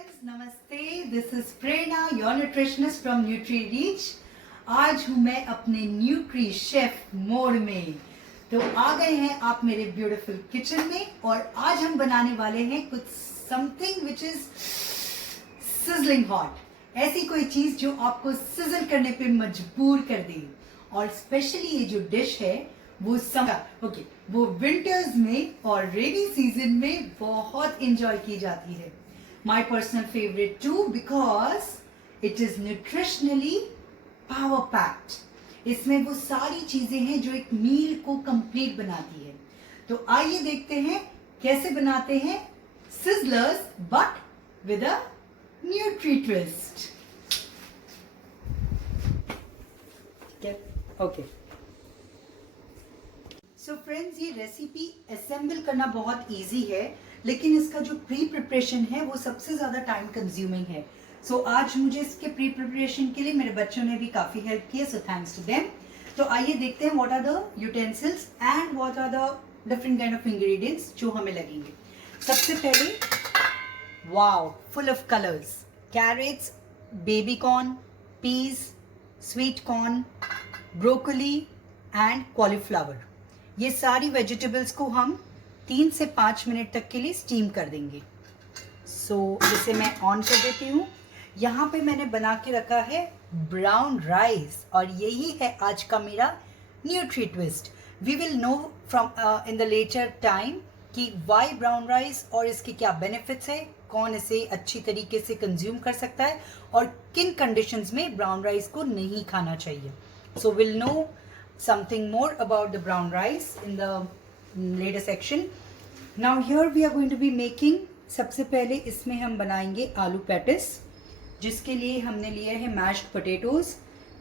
Friends नमस्ते, this is Prerna your nutritionist from nutri reach. आज हूं मैं अपने न्यूट्री शेफ मोड में। तो आ गए हैं आप मेरे ब्यूटीफुल किचन में और आज हम बनाने वाले हैं कुछ something which is sizzling hot. ऐसी कोई चीज जो आपको सिजल करने पे मजबूर कर दे। और स्पेशली ये जो डिश है वो वो विंटर्स में और रेनी सीजन में बहुत इंजॉय की जाती है। My personal favourite too because it is nutritionally power packed. इसमें वो सारी चीजें हैं जो एक मील को कंप्लीट बनाती है। तो आइए देखते हैं कैसे बनाते हैं sizzlers but with a nutri twist. Okay so friends, ये रेसिपी असेंबल करना बहुत इजी है, लेकिन इसका जो प्री प्रिपरेशन है वो सबसे ज़्यादा टाइम कंज्यूमिंग है। सो आज मुझे इसके प्री प्रिपरेशन के लिए मेरे बच्चों ने भी काफ़ी हेल्प किया, सो थैंक्स टू देम। तो आइए देखते हैं what are the utensils and what are the different kind of ingredients जो हमें लगेंगे। सबसे पहले wow, full of colours, carrots, baby corn, peas, sweet corn, broccoli and cauliflower. ये सारी वेजिटेबल्स को हम 3 से 5 मिनट तक के लिए स्टीम कर देंगे। सो इसे मैं ऑन कर देती हूँ। यहाँ पे मैंने बना के रखा है ब्राउन राइस और यही है आज का मेरा nutri twist. We will know from in the later time कि वाई ब्राउन राइस और इसके क्या बेनिफिट्स है, कौन इसे अच्छी तरीके से कंज्यूम कर सकता है और किन कंडीशंस में ब्राउन राइस को नहीं खाना चाहिए। So will know something more about the brown rice in the later section. Now here we are going to be making, सबसे पहले इसमें हम बनाएंगे आलू पैटिस, जिसके लिए हमने लिया है mashed potatoes,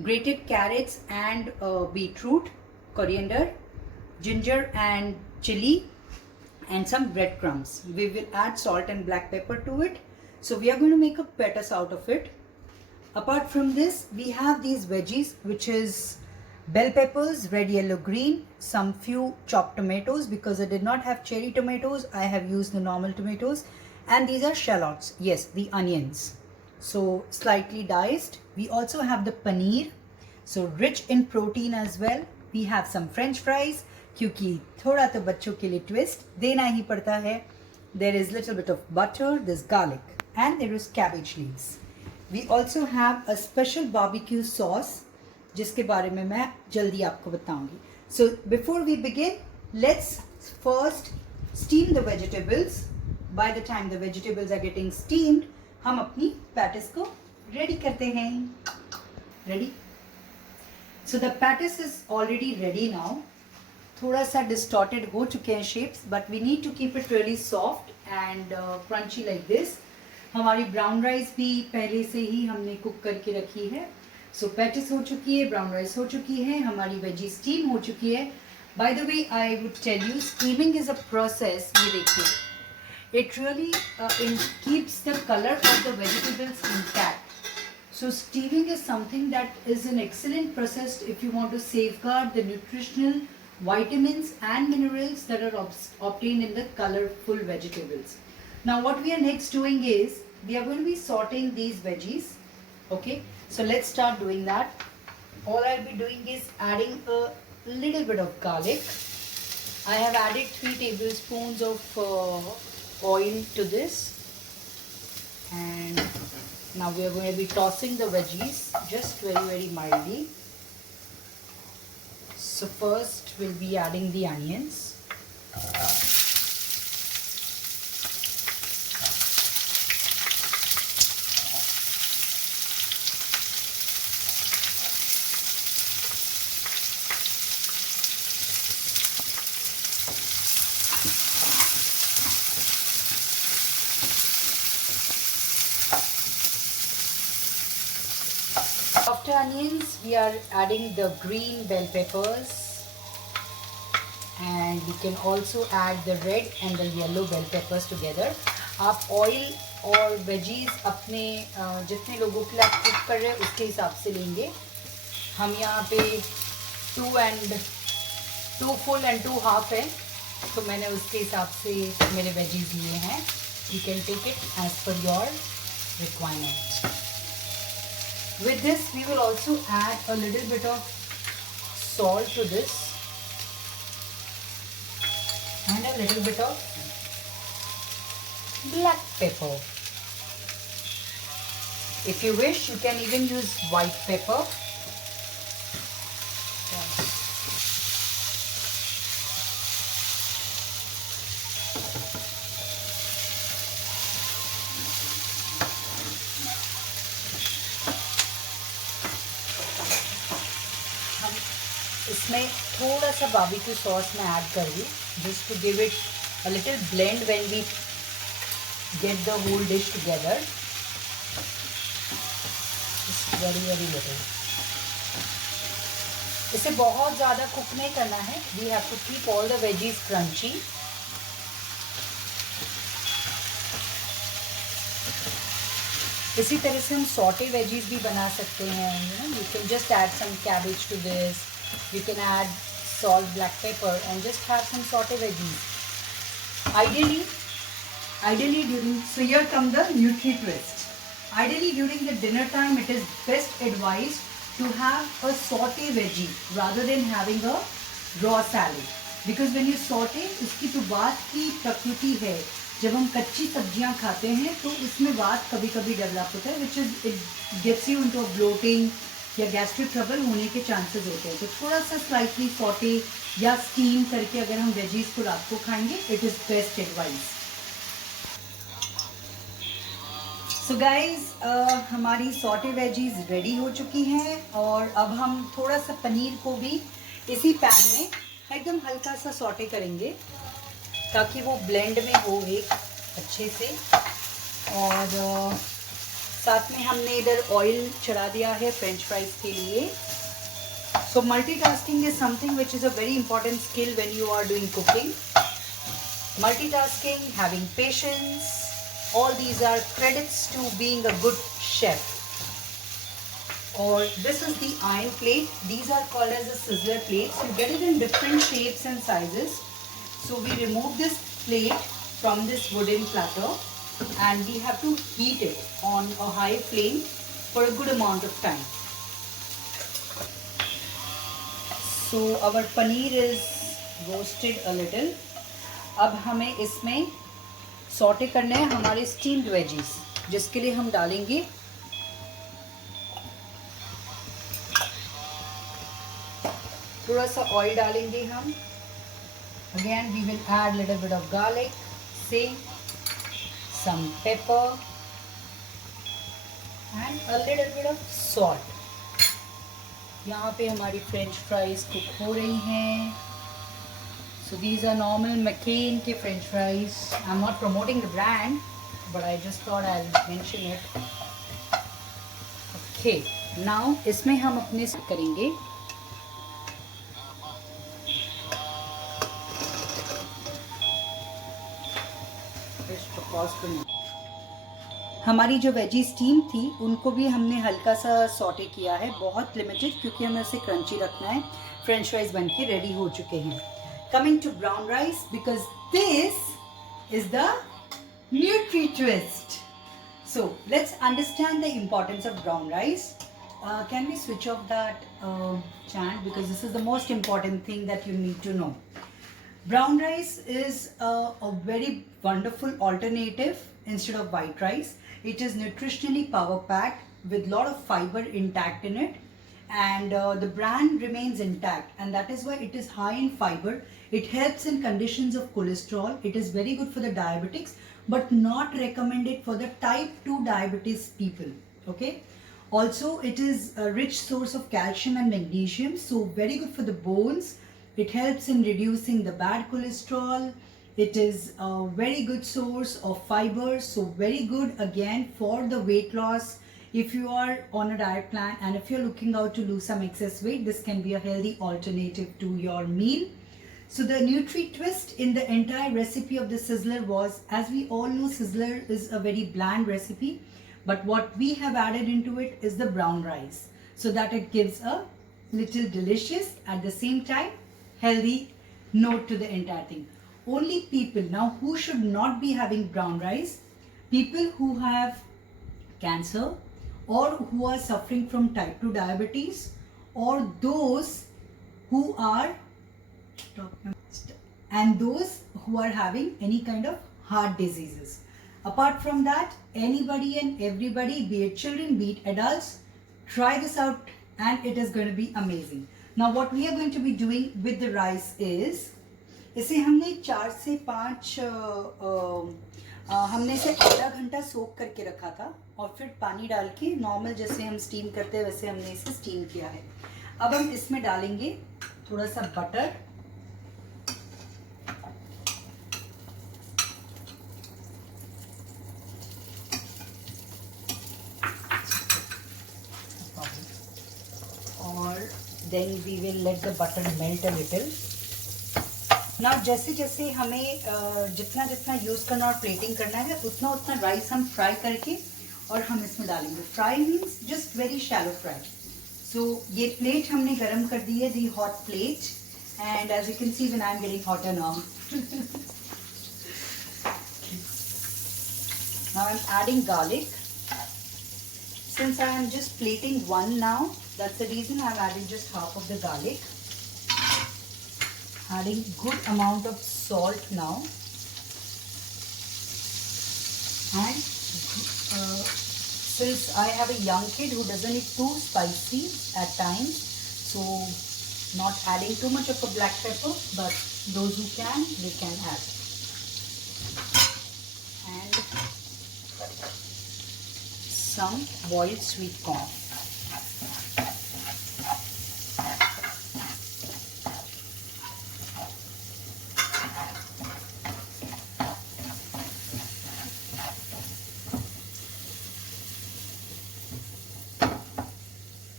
grated carrots and beetroot, coriander, ginger and chilli and some breadcrumbs. We will add salt and black pepper to it. So we are going to make a patties out of it. Apart from this, we have these veggies, which is bell peppers, red, yellow, green, some few chopped tomatoes. Because I did not have cherry tomatoes, I have used the normal tomatoes. And these are shallots, yes, the onions, so slightly diced. We also have the paneer, so rich in protein as well. We have some french fries, क्योंकि थोड़ा तो बच्चों के लिए twist देना ही पड़ता है। There is little bit of butter, there's garlic, and there is cabbage leaves. We also have a special barbecue sauce, जिसके बारे में मैं जल्दी आपको बताऊंगी। So before we begin, let's first steam the vegetables. By the time the vegetables are getting steamed, हम अपनी patties को रेडी करते हैं। Ready? So the patties is already ready now. थोड़ा सा डिस्टॉर्टेड हो चुके हैं shapes, but we need to keep it really soft and crunchy like this. हमारी ब्राउन राइस भी पहले से ही हमने कुक करके रखी है। सो पैटिस हो चुकी है, ब्राउन राइस हो चुकी है, हमारी वेजी स्टीम हो चुकी है। By the way I would tell you, steaming is a process. ये देखिए, it really keeps the colour of the vegetables intact. So steaming is something that is an excellent process if you want to safeguard the nutritional vitamins and minerals that are obtained in the colorful vegetables. Now what we are next doing is we are going to be sauteing these veggies. Okay, so let's start doing that. All I'll be doing is adding a little bit of garlic. I have added 3 tablespoons of oil to this, and now we are going to be tossing the veggies just very mildly. So first we'll be adding the onions. After onions, we are adding the green bell peppers, and we can also add the red and the yellow bell peppers together. आप oil और veggies अपने जितने लोगों के लिए आप cook कर रहे हैं उसके हिसाब से लेंगे। हम यहाँ पे 2 फुल एंड 2 हाफ है, तो मैंने उसके हिसाब से मेरे वेजीज लिए हैं। You can take it as per your requirement. With this, we will also add a little bit of salt to this and a little bit of black pepper. If you wish, you can even use white pepper. इसमें थोड़ा सा barbecue sauce मैं add कर दूँ, just to give it a little blend when we get the whole dish together. Just very little. इसे बहुत ज़्यादा cook नहीं करना है. We have to keep all the veggies crunchy. इसी तरह से हम सॉटे वेजीज भी बना सकते हैं. You can just add some cabbage to this. You can add salt, black pepper and just have some saute veggies. Ideally during, so here come the Nutri-Twist. Ideally during the dinner time, it is best advised to have a saute veggie rather than having a raw salad. Because when you saute, उसकी जो बात की प्रकृति है, जब हम कच्ची सब्जियां खाते हैं तो इसमें बात कभी कभी डेवलप होता है, which is it gets you into a bloating या गैस्ट्रिक ट्रबल होने के चांसेस होते हैं. तो थोड़ा सा स्लाइटली सॉटे या स्टीम करके अगर हम वेजीज को रात को खाएंगे, it is best advice. So guys, हमारी सॉटे वेजीज रेडी हो चुकी हैं और अब हम थोड़ा सा पनीर को भी इसी पैन में एकदम हल्का सा सॉटे करेंगे ताकि वो ब्लेंड में हो एक अच्छे से. और साथ में हमने इधर ऑयल चढ़ा दिया है फ्रेंच फ्राइज के लिए. So multitasking is something which is a very important skill when you are doing cooking. Multitasking, having patience, all these are credits to being a good chef. Or this is the iron plate. These are called as the sizzler plates. You get it in different shapes and sizes. So we remove this plate from this wooden platter and we have to heat it on a high flame for a good amount of time. So our paneer is roasted a little. अब हमें इसमें saute करने हैं हमारे steamed veggies, जिसके लिए हम डालेंगे थोड़ा सा ऑयल डालेंगे हम. Again we will add little bit of garlic, same some pepper and a little bit of salt. यहाँ पे हमारी फ्रेंच फ्राइज कुक हो रही हैं. So these are normal McCain के French fries. I'm not promoting the brand, but I just thought I'll mention it. Okay, now इसमें हम अपने से करेंगे हमारी जो वेजी स्टीम थी उनको भी हमने हल्का सा सॉटे किया है, बहुत लिमिटेड, क्योंकि हमें उसे क्रंची रखना है. फ्रेंच फ्राइज बन के रेडी हो चुके हैं. Coming to brown rice, because this is the Nutri-Twist. So let's understand the importance of brown rice. Can we switch off that chant, because this is the most important thing that you need to know. Brown rice is a very wonderful alternative instead of white rice. It is nutritionally power packed with lot of fiber intact in it, and the brand remains intact, and that is why it is high in fiber. It helps in conditions of cholesterol. It is very good for the diabetics, but not recommended for the type 2 diabetes people. Okay. Also, it is a rich source of calcium and magnesium, so very good for the bones. It helps in reducing the bad cholesterol. It is a very good source of fiber, so very good again for the weight loss. If you are on a diet plan and if you're looking out to lose some excess weight, this can be a healthy alternative to your meal. So the Nutri-Twist in the entire recipe of the Sizzler was, as we all know, Sizzler is a very bland recipe, but what we have added into it is the brown rice, so that it gives a little delicious, at the same time healthy note to the entire thing. Only people now who should not be having brown rice, people who have cancer, or who are suffering from type 2 diabetes, or those who are and those who are having any kind of heart diseases. Apart from that, anybody and everybody, be it children, be it adults, try this out and it is going to be amazing. Now what we are going to be doing with the rice is, इसे हमने 4 से 5 हमने इसे आधा घंटा सोक करके रखा था और फिर पानी डाल के नॉर्मल जैसे हम स्टीम करते हैं वैसे हमने इसे स्टीम किया है. अब हम इसमें डालेंगे थोड़ा सा बटर, और then we will let the butter melt a little. Now जैसे जैसे हमें जितना जितना यूज़ करना और प्लेटिंग करना है उतना उतना राइस हम फ्राई करके और हम इसमें डालेंगे. Fry means just very shallow fry. So ये प्लेट हमने गरम कर दी है, the hot plate, and as you can see when I am getting hotter now. Now I'm adding garlic. Since I am just plating one now, that's the reason I'm adding just half of the garlic. Adding good amount of salt now. And since I have a young kid who doesn't eat too spicy at times, so not adding too much of a black pepper, but those who can, they can add. And some boiled sweet corn.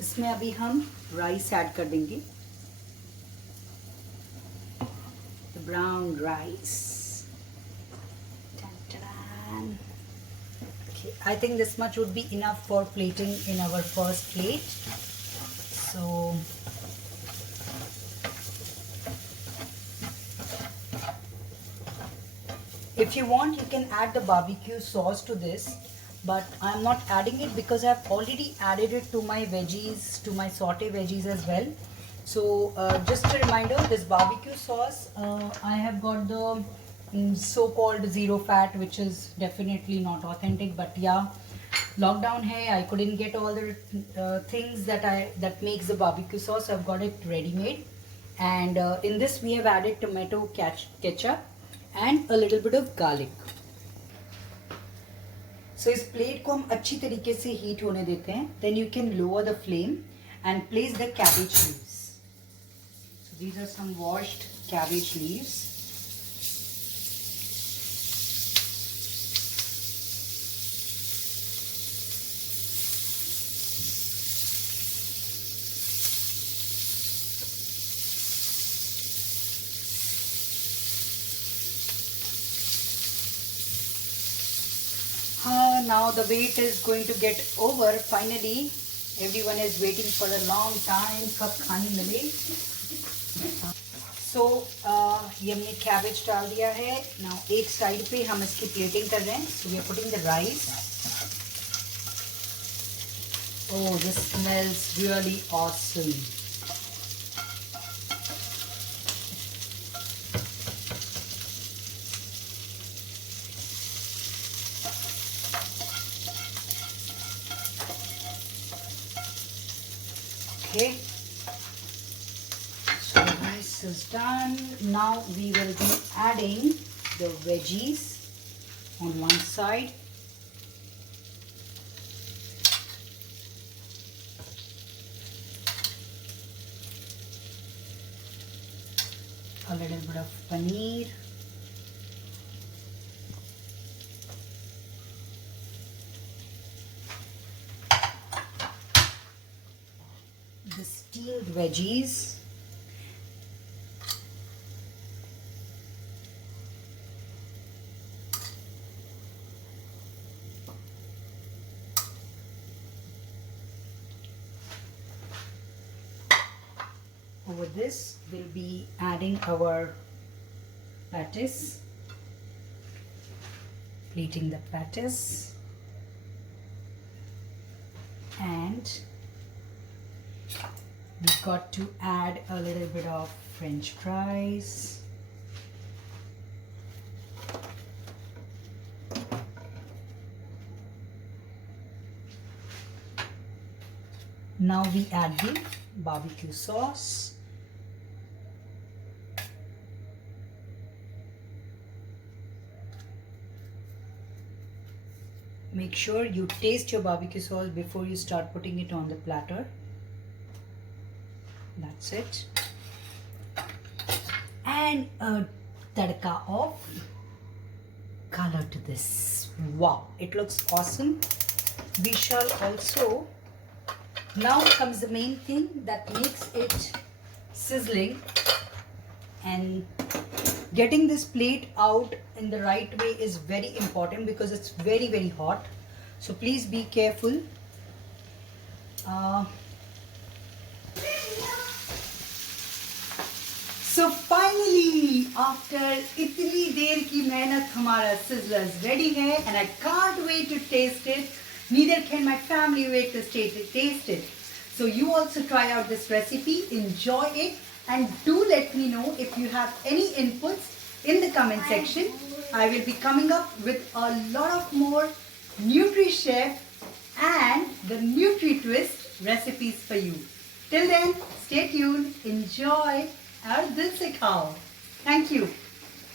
इसमें अभी हम rice add कर देंगे, brown rice. I think this much would be enough for plating in our first plate. So if you want, you can add the barbecue sauce to this, but I'm not adding it because I've already added it to my veggies, to my saute veggies as well. So just a reminder, this barbecue sauce, I have got the so-called zero fat, which is definitely not authentic, but yeah, lockdown hai, I couldn't get all the things that makes the barbecue sauce. I've got it ready made, and in this we have added tomato ketchup and a little bit of garlic. So इस plate को हम अच्छी तरीके से heat होने देते हैं. Then you can lower the flame and place the cabbage leaves. So these are some washed cabbage leaves. Now the wait is going to get over. Finally, everyone is waiting for a long time. कब खाने मिले. So ये हमने cabbage डाल दिया है. Now एक side पे हम इसकी प्लेटिंग कर रहे हैं. So we are putting the rice. Oh, this smells really awesome. Okay, so this is done. Now we will be adding the veggies on one side. A little bit of paneer. The steamed veggies. Over this we'll be adding our patties, plating the patties. And we got to add a little bit of French fries. Now we add the barbecue sauce. Make sure you taste your barbecue sauce before you start putting it on the platter. That's it. And a tadka of color to this. Wow, it looks awesome. We shall also, now comes the main thing that makes it sizzling, and getting this plate out in the right way is very important because it's very, very hot. So please be careful. So finally, after इतनी देर की मेहनत, हमारा sizzlers ready है, and I can't wait to taste it. Neither can my family wait to taste it. So you also try out this recipe, enjoy it, and do let me know if you have any inputs in the comment section. I will be coming up with a lot of more NutriChef and the NutriTwist recipes for you. Till then, stay tuned, enjoy, और दिल से खाओ. Thank you.